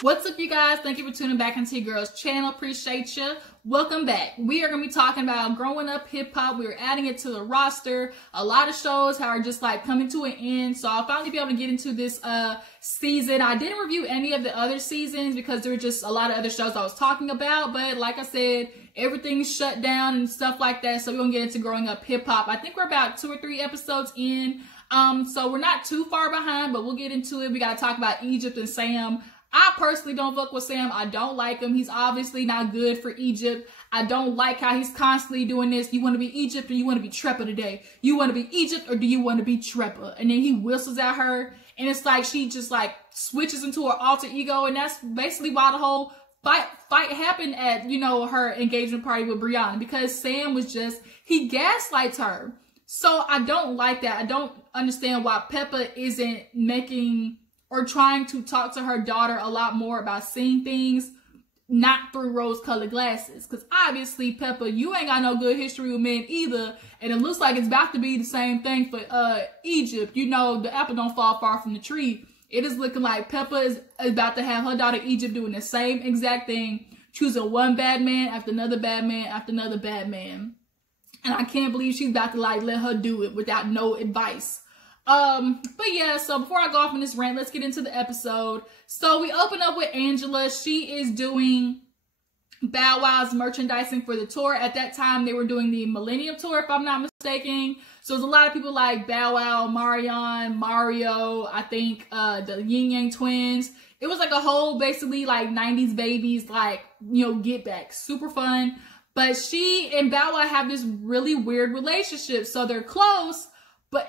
What's up, you guys? Thank you for tuning back into your girl's channel. Appreciate you. Welcome back. We are going to be talking about growing up hip hop. We're adding it to the roster. A lot of shows are just like coming to an end. So I'll finally be able to get into this season. I didn't review any of the other seasons because there were just a lot of other shows I was talking about. But like I said, everything's shut down and stuff like that. So we're going to get into growing up hip hop. I think we're about 2 or 3 episodes in. So we're not too far behind, but we'll get into it. We got to talk about Egypt and Sam. I personally don't fuck with Sam. I don't like him. He's obviously not good for Egypt. I don't like how he's constantly doing this. You want to be Egypt or you want to be Treppa today? You want to be Egypt or do you want to be Treppa? And then he whistles at her. And it's like she just like switches into her alter ego. And that's basically why the whole fight happened at, you know, her engagement party with Brianna. Because Sam was just, he gaslights her. So I don't like that. I don't understand why Peppa isn't making or trying to talk to her daughter a lot more about seeing things not through rose-colored glasses. Because obviously, Peppa, you ain't got no good history with men either. And it looks like it's about to be the same thing for Egypt. You know, the apple don't fall far from the tree. It is looking like Peppa is about to have her daughter Egypt doing the same exact thing. Choosing one bad man after another bad man after another bad man. And I can't believe she's about to like let her do it without no advice. But yeah, so before I go off on this rant, let's get into the episode. So we open up with Angela. She is doing Bow Wow's merchandising for the tour. At that time, they were doing the Millennium Tour, if I'm not mistaken. So there's a lot of people like Bow Wow, Marion, Mario, I think, the Yin Yang Twins. It was like a whole, basically, like 90s babies, like, you know, get back. Super fun. But she and Bow Wow have this really weird relationship. So they're close.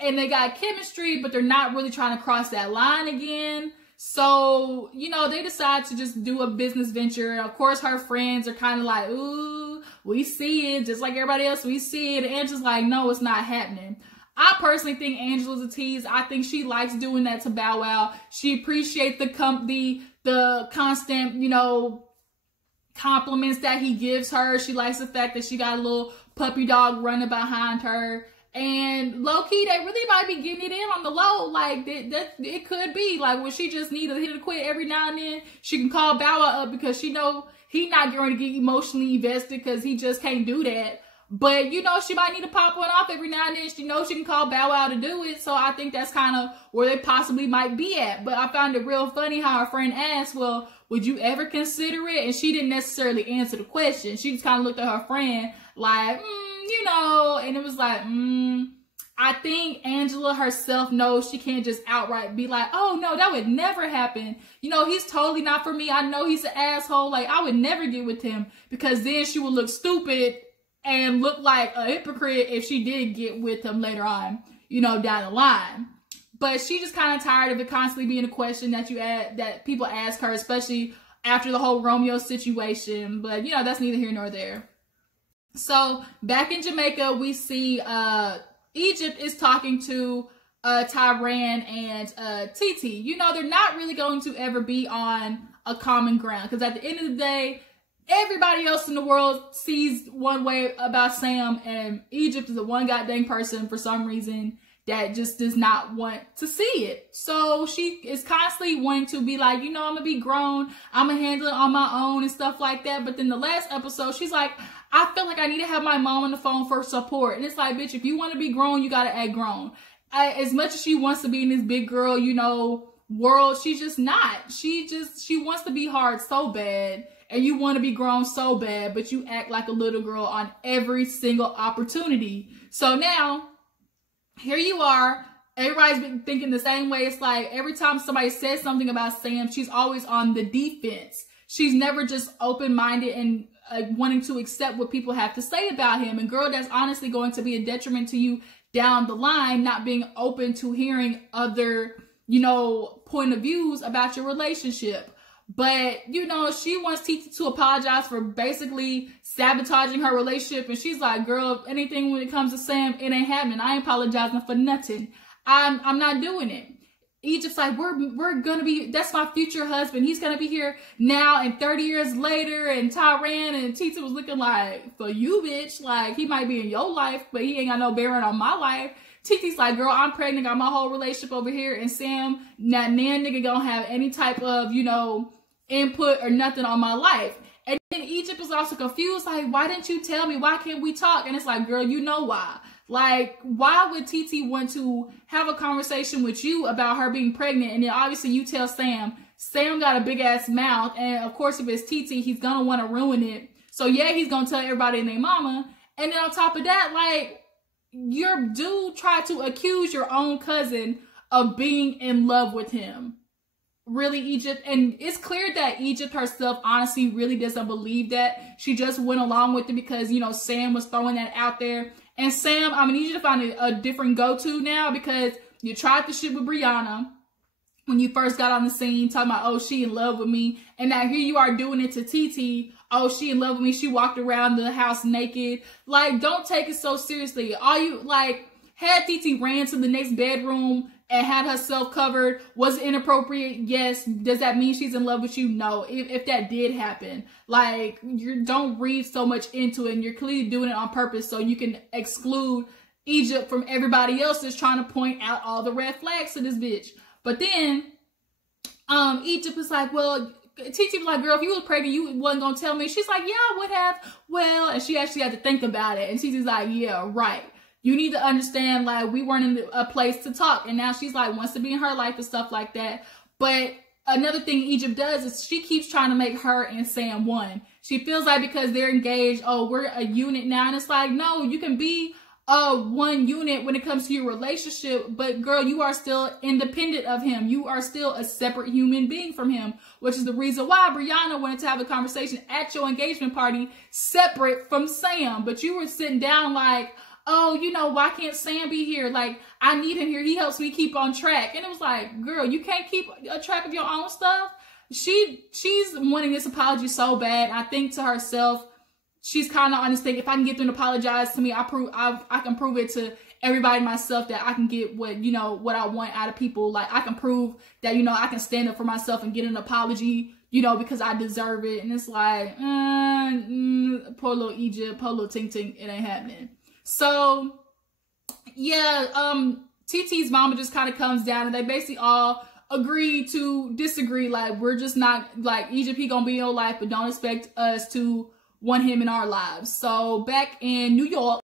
And they got chemistry, but they're not really trying to cross that line again. So, you know, they decide to just do a business venture. And of course, her friends are kind of like, ooh, we see it. Just like everybody else, we see it. And Angela's like, no, it's not happening. I personally think Angela's a tease. I think she likes doing that to Bow Wow. She appreciates the constant, you know, compliments that he gives her. She likes the fact that she got a little puppy dog running behind her. And low-key, they really might be getting it in on the low. Like, it could be. Like, when she just need to hit a quit every now and then, she can call Bow Wow up because she know he not going to get emotionally invested because he just can't do that. But, you know, she might need to pop one off every now and then. She knows she can call Bow Wow to do it. So I think that's kind of where they possibly might be at. But I found it real funny how her friend asked, well, would you ever consider it? And she didn't necessarily answer the question. She just kind of looked at her friend like, you know, and it was like, I think Angela herself knows she can't just outright be like, oh, no, that would never happen. You know, he's totally not for me. I know he's an asshole. Like, I would never get with him because then she would look stupid and look like a hypocrite if she did get with him later on, you know, down the line. But she just kind of tired of it constantly being a question that people ask her, especially after the whole Romeo situation. But, you know, that's neither here nor there. So back in Jamaica, we see Egypt is talking to Tyran and Titi. You know, they're not really going to ever be on a common ground because at the end of the day, everybody else in the world sees one way about Sam, and Egypt is the one goddamn person for some reason that just does not want to see it. So she is constantly wanting to be like, you know, I'm gonna be grown, I'm gonna handle it on my own and stuff like that. But then the last episode, she's like, I feel like I need to have my mom on the phone for support. And it's like, bitch, if you want to be grown, you gotta act grown. As much as she wants to be in this big girl, you know, world, she's just not. She wants to be hard so bad. And you want to be grown so bad, but you act like a little girl on every single opportunity. So now, here you are. Everybody's been thinking the same way. It's like every time somebody says something about Sam, she's always on the defense. She's never just open-minded and wanting to accept what people have to say about him. And girl, that's honestly going to be a detriment to you down the line, not being open to hearing other, you know, point of views about your relationship. But, you know, she wants Titi to apologize for basically sabotaging her relationship. And she's like, girl, anything when it comes to Sam, it ain't happening. I ain't apologizing for nothing. I'm not doing it. Egypt's like, we're gonna be, that's my future husband. He's gonna be here now and 30 years later. And Tyran and Titi was looking like, for you, bitch, like he might be in your life, but he ain't got no bearing on my life. Titi's like, girl, I'm pregnant, got my whole relationship over here. And Sam, that nan nigga gonna have any type of, you know, input or nothing on my life. And then Egypt was also confused, like, why didn't you tell me? Why can't we talk? And it's like, girl, you know why. Like, why would Titi want to have a conversation with you about her being pregnant? And then obviously you tell Sam. Sam got a big ass mouth. And of course, if it's Titi, he's going to want to ruin it. So yeah, he's going to tell everybody and their mama. And then on top of that, like, your dude tried to accuse your own cousin of being in love with him. Really, Egypt? And it's clear that Egypt herself honestly really doesn't believe that. She just went along with it because, you know, Sam was throwing that out there. And Sam, I need you to find a different go-to now, because you tried the shit with Brianna when you first got on the scene, talking about, oh, she in love with me. And now here you are doing it to Titi. Oh, she in love with me. She walked around the house naked. Like, don't take it so seriously. All you, like, had Titi ran to the next bedroom and had herself covered. Was it inappropriate? Yes. Does that mean she's in love with you? No. If that did happen, like, you don't read so much into it, and you're clearly doing it on purpose so you can exclude Egypt from everybody else that's trying to point out all the red flags to this bitch. But then, Egypt was like, well, Titi was like, girl, if you was pregnant, you wasn't gonna tell me. She's like, yeah, I would have. Well, and she actually had to think about it. And Titi's like, yeah, right. You need to understand, like, we weren't in a place to talk. And now she's like, wants to be in her life and stuff like that. But another thing Egypt does is she keeps trying to make her and Sam one. She feels like because they're engaged, oh, we're a unit now. And it's like, no, you can be one unit when it comes to your relationship, but girl, you are still independent of him. You are still a separate human being from him, which is the reason why Brianna wanted to have a conversation at your engagement party separate from Sam. But you were sitting down like, oh, you know, why can't Sam be here? Like, I need him here. He helps me keep on track. And it was like, girl, you can't keep a track of your own stuff. She's wanting this apology so bad. I think to herself, she's kind of honest, if I can get them to apologize to me, I can prove it to everybody myself that I can get what I want out of people. Like, I can prove that, you know, I can stand up for myself and get an apology, you know, because I deserve it. And it's like, poor little Egypt, poor little Ting Ting, it ain't happening. So yeah, TT's mama just kind of comes down, and they basically all agree to disagree. Like, we're just not, like, Egypt, he gonna be in your life, but don't expect us to want him in our lives. So back in New York,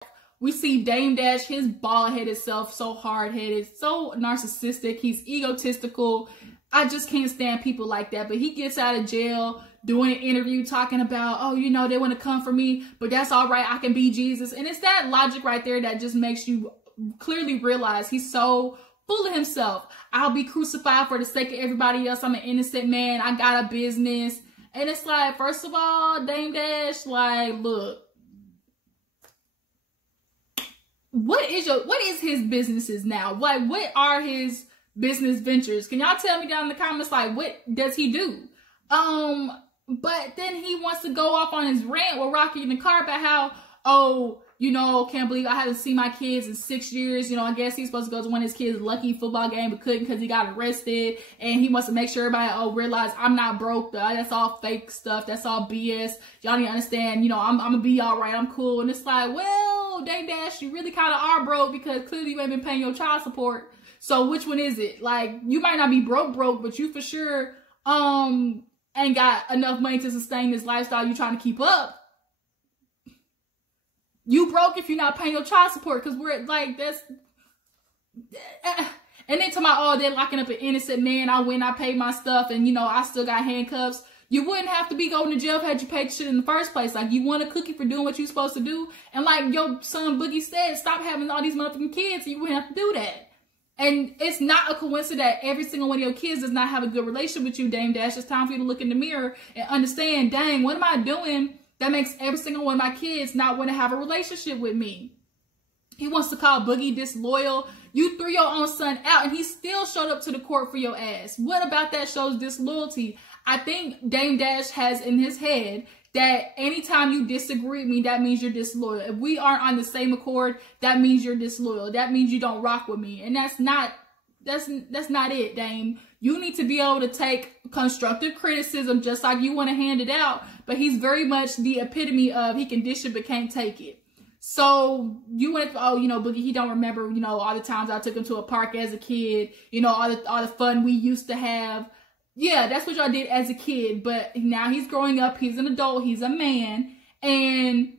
we see Dame Dash, his bald-headed self, so hard-headed, so narcissistic. He's egotistical. I just can't stand people like that. But he gets out of jail, doing an interview talking about, oh, you know, they want to come for me, but that's all right. I can be Jesus. And it's that logic right there that just makes you clearly realize he's so full of himself. I'll be crucified for the sake of everybody else. I'm an innocent man. I got a business. And it's like, first of all, Dame Dash, like, look, what is his businesses now? Like, what are his business ventures? Can y'all tell me down in the comments, like, what does he do? But then he wants to go off on his rant with Rocky in the car about how, oh, you know, can't believe I haven't seen my kids in 6 years. You know, I guess he's supposed to go to one of his kids' lucky football game, but couldn't because he got arrested. And he wants to make sure everybody, realize I'm not broke. That's all fake stuff. That's all BS. Y'all need to understand, you know, I'm going to be all right. I'm cool. And it's like, well, Dame Dash, you really kind of are broke because clearly you ain't been paying your child support. So which one is it? Like, you might not be broke, but you for sure ain't got enough money to sustain this lifestyle you trying to keep up. You broke if you're not paying your child support, because we're like, that's, and then to my, oh, they're locking up an innocent man. I went, I paid my stuff, and you know, I still got handcuffs. You wouldn't have to be going to jail had you paid shit in the first place. Like, you want a cookie for doing what you're supposed to do. And like your son Boogie said, stop having all these motherfucking kids, so you wouldn't have to do that. And it's not a coincidence that every single one of your kids does not have a good relationship with you, Dame Dash. It's time for you to look in the mirror and understand, dang, what am I doing that makes every single one of my kids not want to have a relationship with me? He wants to call Boogie disloyal. You threw your own son out and he still showed up to the court for your ass. What about that shows disloyalty? I think Dame Dash has in his head that anytime you disagree with me, that means you're disloyal. If we aren't on the same accord, that means you're disloyal. That means you don't rock with me. And that's not it, Dame. You need to be able to take constructive criticism just like you want to hand it out. But he's very much the epitome of he can dish it but can't take it. So you went, oh, you know, Boogie, he don't remember, you know, all the times I took him to a park as a kid, you know, all the fun we used to have. yeah, that's what y'all did as a kid, but now he's growing up, he's an adult, he's a man, and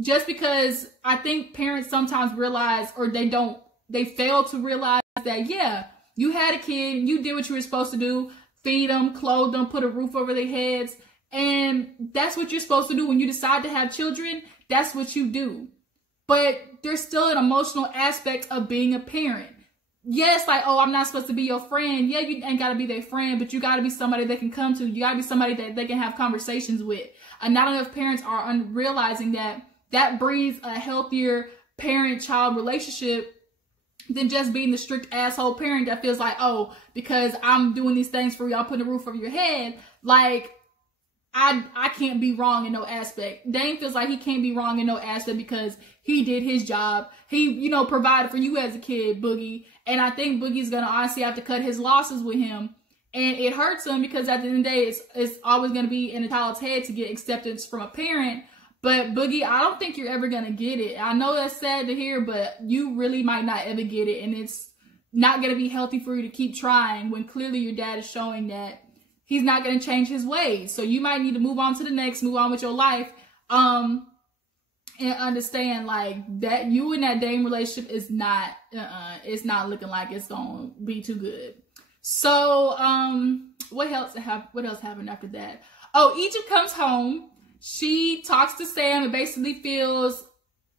just because I think parents sometimes realize, or they fail to realize that, yeah, you had a kid, you did what you were supposed to do, feed them, clothe them, put a roof over their heads, and that's what you're supposed to do when you decide to have children. That's what you do. But there's still an emotional aspect of being a parent. Yes, like, oh, I'm not supposed to be your friend. Yeah, you ain't got to be their friend, but you got to be somebody they can come to. You got to be somebody that they can have conversations with. And not enough parents are realizing that breeds a healthier parent-child relationship than just being the strict asshole parent that feels like, oh, because I'm doing these things for y'all, putting a roof over your head, like, I can't be wrong in no aspect. Dane feels like he can't be wrong in no aspect because he did his job. He, you know, provided for you as a kid, Boogie. And I think Boogie's going to honestly have to cut his losses with him. And it hurts him because at the end of the day, it's always going to be in a child's head to get acceptance from a parent. But Boogie, I don't think you're ever going to get it. I know that's sad to hear, but you really might not ever get it. And it's not going to be healthy for you to keep trying when clearly your dad is showing that he's not going to change his ways. So you might need to move on to the next, move on with your life. And understand like that you and that Dame relationship is not, it's not looking like it's going to be too good. So, what else happened after that? Oh, Egypt comes home. She talks to Sam and basically feels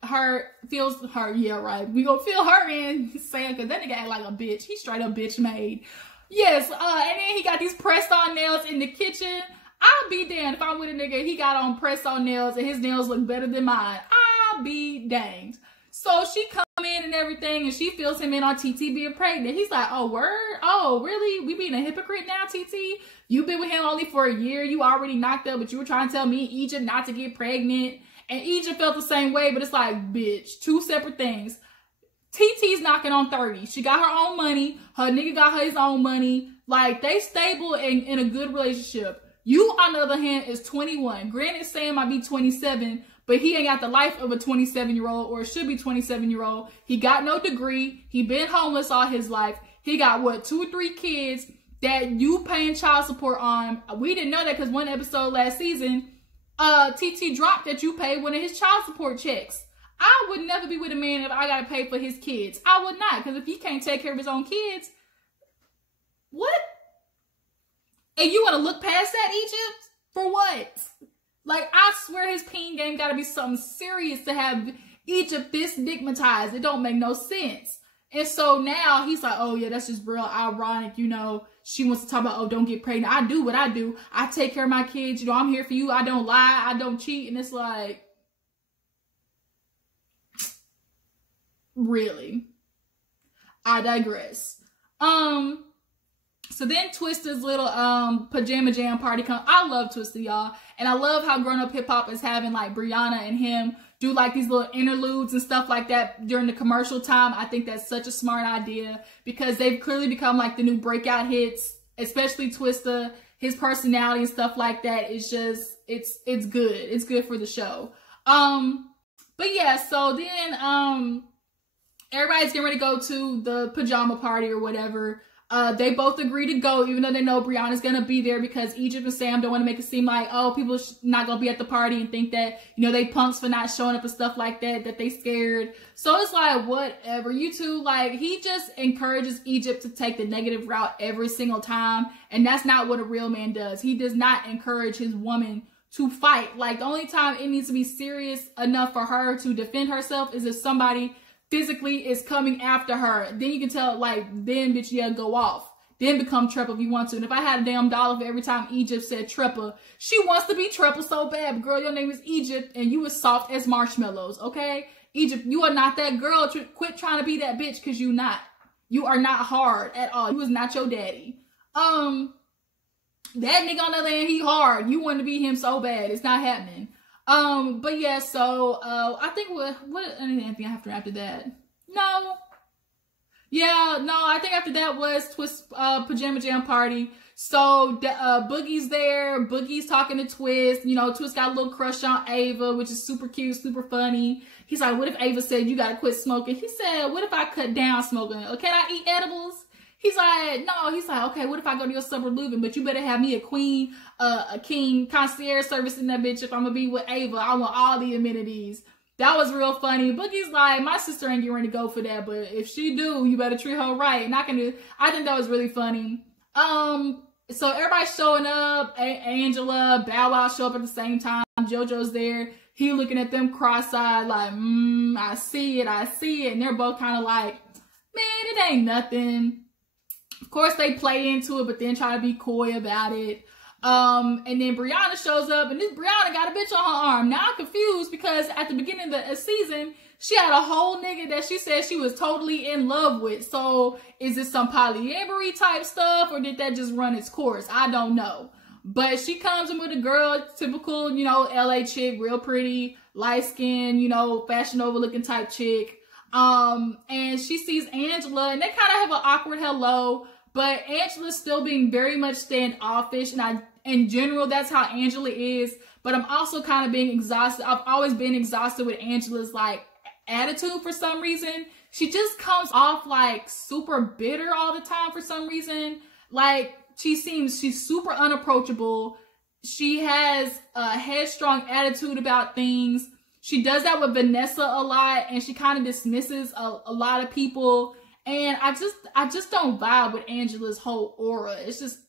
her, yeah, right. We gonna feel her in Sam, cause that nigga act like a bitch. He straight up bitch made. Yes, and then he got these pressed on nails in the kitchen. I'll be damned if I'm with a nigga, he got on pressed on nails and his nails look better than mine. I'll be danged. So she come in and everything, and she fills him in on TT being pregnant. He's like, oh, word? Oh, really? We being a hypocrite now, TT? You've been with him only for a year. You already knocked up, but you were trying to tell me, Egypt, not to get pregnant. And Egypt felt the same way, but it's like, bitch, two separate things. TT's knocking on 30. She got her own money. Her nigga got his own money. Like, they stable and in a good relationship. You, on the other hand, is 21. Granted, Sam might be 27, but he ain't got the life of a 27-year-old, or should be 27-year-old. He got no degree. He been homeless all his life. He got, what, 2 or 3 kids that you paying child support on. We didn't know that because one episode last season, TT dropped that you paid one of his child support checks. I would never be with a man if I got to pay for his kids. I would not, because if he can't take care of his own kids, what? And you want to look past that, Egypt? For what? Like, I swear his peen game got to be something serious to have Egypt this stigmatized. It don't make no sense. And so now he's like, oh yeah, that's just real ironic. You know, she wants to talk about, oh, don't get pregnant. I do what I do. I take care of my kids. You know, I'm here for you. I don't lie. I don't cheat. And it's like, really? I digress. So then Twista's little pajama jam party comes. I love Twista, y'all. And I love how Grown Up Hip Hop is having like Brianna and him do like these little interludes and stuff like that during the commercial time. I think that's such a smart idea because they've clearly become like the new breakout hits, especially Twista. His personality and stuff like that is just, it's good. It's good for the show. But yeah, so then everybody's getting ready to go to the pajama party or whatever. They both agree to go, even though they know Brianna's gonna be there because Egypt and Sam don't want to make it seem like, oh, people not gonna be at the party and think that, you know, they punks for not showing up and stuff like that, that they scared. So it's like, whatever. You two, like, he just encourages Egypt to take the negative route every single time. And that's not what a real man does. He does not encourage his woman to fight. Like, the only time it needs to be serious enough for her to defend herself is if somebody physically is coming after her. Then you can tell, like, then bitch, yeah, go off. Then become Treppa if you want to. And if I had a damn dollar for every time Egypt said Treppa, she wants to be Treppa so bad. But girl, your name is Egypt and you is soft as marshmallows, okay? Egypt, you are not that girl. Quit trying to be that bitch because you not. You are not hard at all. You is not your daddy. That nigga on the other hand, he hard. You want to be him so bad. It's not happening. But yeah, so, I think anything after that? No. Yeah, no, I think after that was Twist, Pajama Jam Party. So, Boogie's there. Boogie's talking to Twist. You know, Twist got a little crush on Ava, which is super cute, super funny. He's like, what if Ava said you gotta quit smoking? He said, what if I cut down smoking? Or can I eat edibles? He's like, no, he's like, okay, what if I go to your summer living? But you better have me a king concierge service in that bitch if I'm gonna be with Ava. I want all the amenities. That was real funny. Boogie's like, my sister ain't getting ready to go for that, but if she do, you better treat her right. And I think that was really funny. So everybody's showing up. Angela, Bow Wow show up at the same time. JoJo's there. He looking at them cross-eyed like, I see it. And they're both kind of like, man, it ain't nothing. Of course, they play into it, but then try to be coy about it. And then Brianna shows up, and this Brianna got a bitch on her arm. Now I'm confused because at the beginning of the season, she had a whole nigga that she said she was totally in love with. So is this some polyamory type stuff, or did that just run its course? I don't know. But she comes in with a girl, typical, you know, LA chick, real pretty, light skin, you know, Fashion Nova looking type chick. And she sees Angela, and they kind of have an awkward hello, but Angela's still being very much standoffish, and in general, that's how Angela is. But I'm also kind of being exhausted. I've always been exhausted with Angela's like attitude for some reason. She just comes off like super bitter all the time for some reason. Like she's super unapproachable. She has a headstrong attitude about things. She does that with Vanessa a lot, and she kind of dismisses a lot of people. And I just don't vibe with Angela's whole aura. It's just,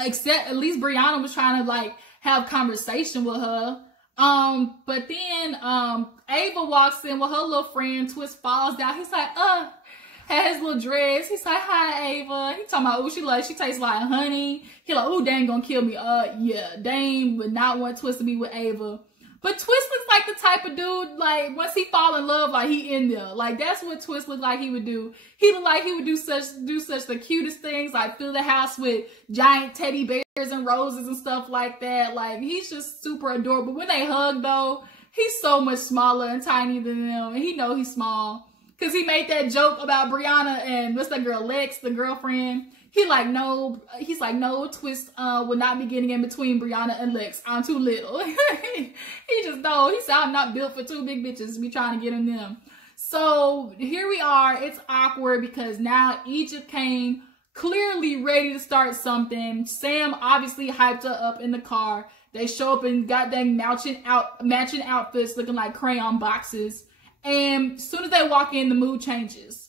except at least Brianna was trying to like have conversation with her. But then, Ava walks in with her little friend, Twist falls down. He's like, had his little dress. He's like, hi, Ava. He talking about, oh, she tastes like honey. He like, oh, Dame gonna kill me. Yeah, Dame would not want Twist to be with Ava. But Twist looks like the type of dude, like, once he fall in love, like, he in there. Like, that's what Twist looked like he would do. He looked like he would do such the cutest things, like fill the house with giant teddy bears and roses and stuff like that. Like, he's just super adorable. When they hug, though, he's so much smaller and tiny than them, and he know he's small. Because he made that joke about Brianna and, what's that girl, Lex, the girlfriend. He's like, no, Twist will not be getting in between Brianna and Lex. I'm too little. He just know. He said, I'm not built for two big bitches to be trying to get in them. So here we are. It's awkward because now Egypt came clearly ready to start something. Sam obviously hyped her up in the car. They show up in goddamn matching outfits looking like crayon boxes. And as soon as they walk in, the mood changes.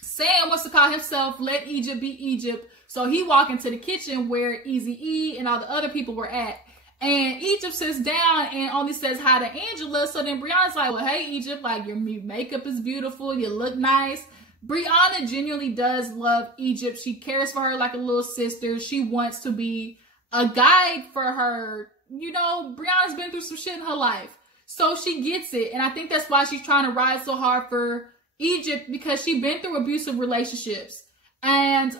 Sam wants to call himself Let Egypt Be Egypt. So he walked into the kitchen where Eazy-E and all the other people were at. And Egypt sits down and only says hi to Angela. So then Brianna's like, well, hey, Egypt, like your makeup is beautiful. You look nice. Brianna genuinely does love Egypt. She cares for her like a little sister. She wants to be a guide for her. You know, Brianna's been through some shit in her life. So she gets it. And I think that's why she's trying to ride so hard for Egypt, because she's been through abusive relationships. And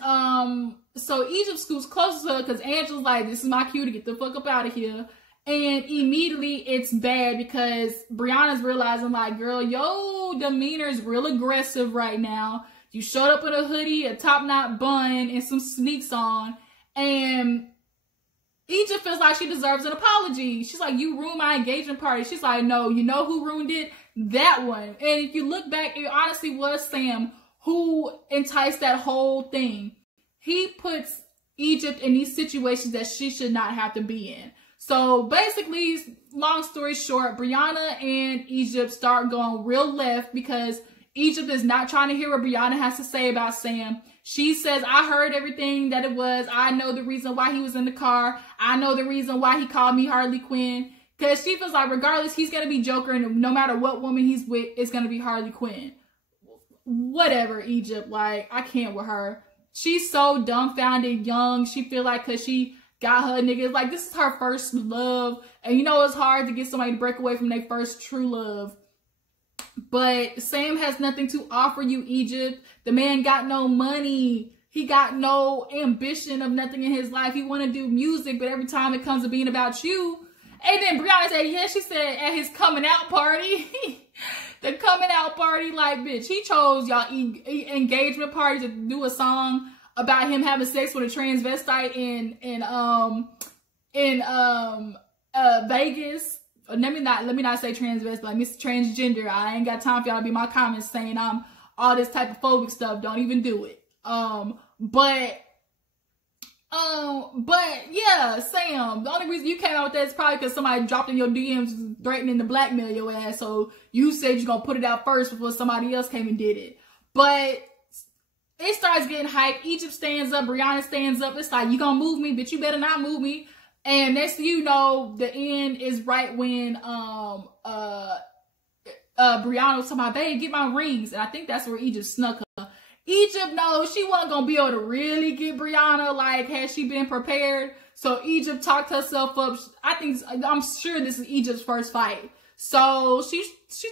so Egypt scoots closer to her because Angela's like, this is my cue to get the fuck up out of here. And immediately it's bad because Brianna's realizing like, girl, your demeanor is real aggressive right now. You showed up in a hoodie, a top knot bun, and some sneaks on. And Egypt feels like she deserves an apology. She's like, you ruined my engagement party. She's like, no, you know who ruined it? That one. And if you look back, it honestly was Sam who enticed that whole thing. He puts Egypt in these situations that she should not have to be in. So basically, long story short, Brianna and Egypt start going real left because Egypt is not trying to hear what Brianna has to say about Sam. She says, I heard everything that it was. I know the reason why he was in the car. I know the reason why he called me Harley Quinn. Because she feels like regardless, he's going to be Joker, and no matter what woman he's with, it's going to be Harley Quinn. Whatever, Egypt. Like, I can't with her. She's so dumbfounded young. She feel like because she got her niggas, like, this is her first love. And you know it's hard to get somebody to break away from their first true love. But Sam has nothing to offer you, Egypt. The man got no money. He got no ambition of nothing in his life. He want to do music, but every time it comes to being about you. And then Brianna said, yeah, she said at his coming out party, the coming out party, like, bitch, he chose y'all engagement party to do a song about him having sex with a transvestite in Vegas. Let me not say transvestite, like Mr. Transgender. I ain't got time for y'all to be in my comments saying I'm all this type of phobic stuff. Don't even do it. But yeah, Sam, the only reason you came out with that is probably because somebody dropped in your DMs threatening to blackmail your ass. So you said you're gonna put it out first before somebody else came and did it. But it starts getting hyped. Egypt stands up, Brianna stands up. It's like, you gonna move me, bitch, you better not move me. And next thing you know, the end is right when Brianna was talking about, babe, get my rings. And I think that's where Egypt snuck her. Egypt knows she wasn't gonna be able to really get Brianna, like, had she been prepared. So Egypt talked herself up. I'm sure this is Egypt's first fight. So she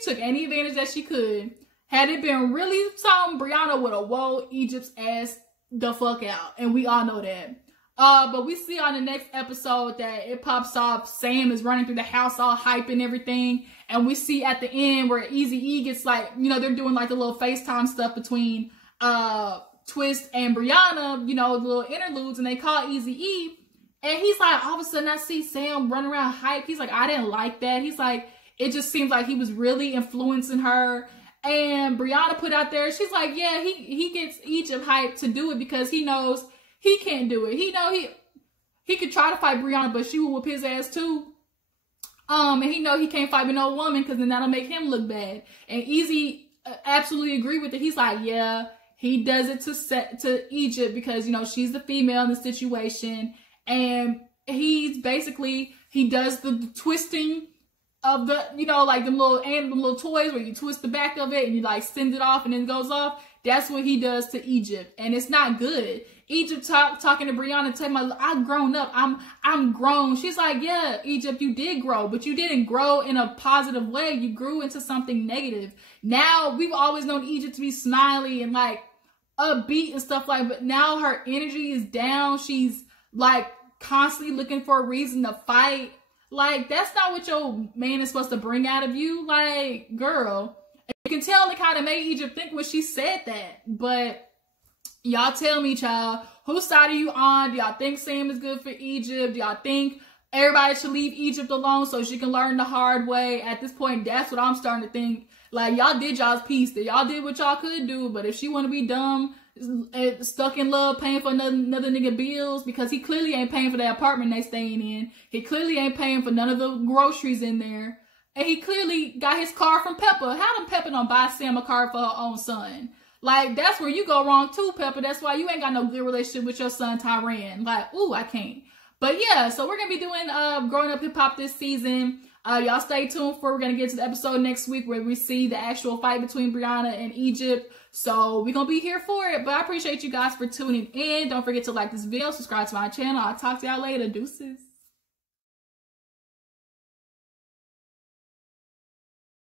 took any advantage that she could. Had it been really something, Brianna would have whoa Egypt's ass the fuck out. And we all know that. But we see on the next episode that it pops off. Sam is running through the house all hype and everything. And we see at the end where Eazy-E gets like, you know, they're doing like the little FaceTime stuff between Twist and Brianna, you know, the little interludes, and they call Eazy-E. And he's like, all of a sudden I see Sam running around hype. He's like, I didn't like that. He's like, it just seems like he was really influencing her. And Brianna put out there, she's like, yeah, he gets Egypt hype to do it because he knows he can't do it. He know he could try to fight Brianna, but she will whip his ass too. And he know he can't fight with no woman because then that'll make him look bad. And Eazy absolutely agree with it. He's like, yeah, he does it to Egypt because, you know, she's the female in the situation. And he's basically, he does the twisting of the, you know, like them little toys where you twist the back of it and you like send it off and then it goes off. That's what he does to Egypt. And it's not good. Egypt talking to Brianna, telling me, I've grown up. I'm grown. She's like, yeah, Egypt, you did grow, but you didn't grow in a positive way. You grew into something negative. Now, we've always known Egypt to be smiley and like upbeat and stuff like, but now her energy is down. She's like constantly looking for a reason to fight. Like, that's not what your man is supposed to bring out of you. Like, girl, you can tell it kind of made Egypt think when she said that. But y'all tell me, child, whose side are you on? Do y'all think Sam is good for Egypt? Do y'all think everybody should leave Egypt alone so she can learn the hard way? At this point, that's what I'm starting to think. Like, y'all did y'all's piece. That y'all did what y'all could do. But if she want to be dumb, stuck in love, paying for another nigga bills, because he clearly ain't paying for that apartment they staying in. He clearly ain't paying for none of the groceries in there. And he clearly got his car from Pepper. How done Pepper don't buy Sam a car for her own son? Like, that's where you go wrong too, Pepper. That's why you ain't got no good relationship with your son, Tyran. Like, ooh, I can't. But yeah, so we're going to be doing Growing Up Hip Hop this season. Y'all stay tuned for, we're going to get to the episode next week where we see the actual fight between Brianna and Egypt. So we're going to be here for it. But I appreciate you guys for tuning in. Don't forget to like this video, subscribe to my channel. I'll talk to y'all later. Deuces.